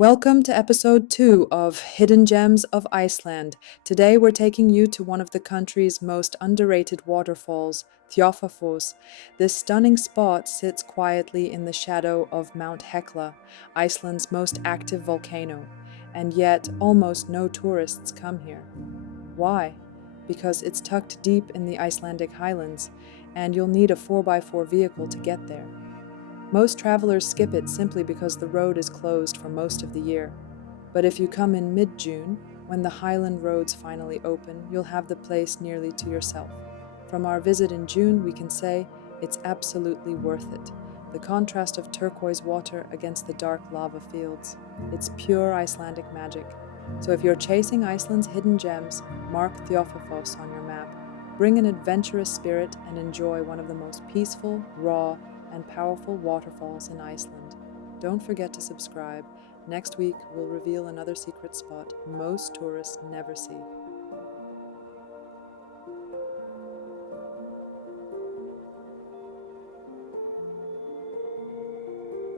Welcome to episode 2 of Hidden Gems of Iceland. Today we're taking you to one of the country's most underrated waterfalls, Þjófafoss. This stunning spot sits quietly in the shadow of Mount Hekla, Iceland's most active volcano, and yet almost no tourists come here. Why? Because it's tucked deep in the Icelandic Highlands, and you'll need a 4x4 vehicle to get there. Most travelers skip it simply because the road is closed for most of the year. But if you come in mid-June, when the highland roads finally open, you'll have the place nearly to yourself. From our visit in June, we can say it's absolutely worth it. The contrast of turquoise water against the dark lava fields. It's pure Icelandic magic. So if you're chasing Iceland's hidden gems, mark Þjófafoss on your map. Bring an adventurous spirit and enjoy one of the most peaceful, raw, and powerful waterfalls in Iceland. Don't forget to subscribe. Next week, we'll reveal another secret spot most tourists never see.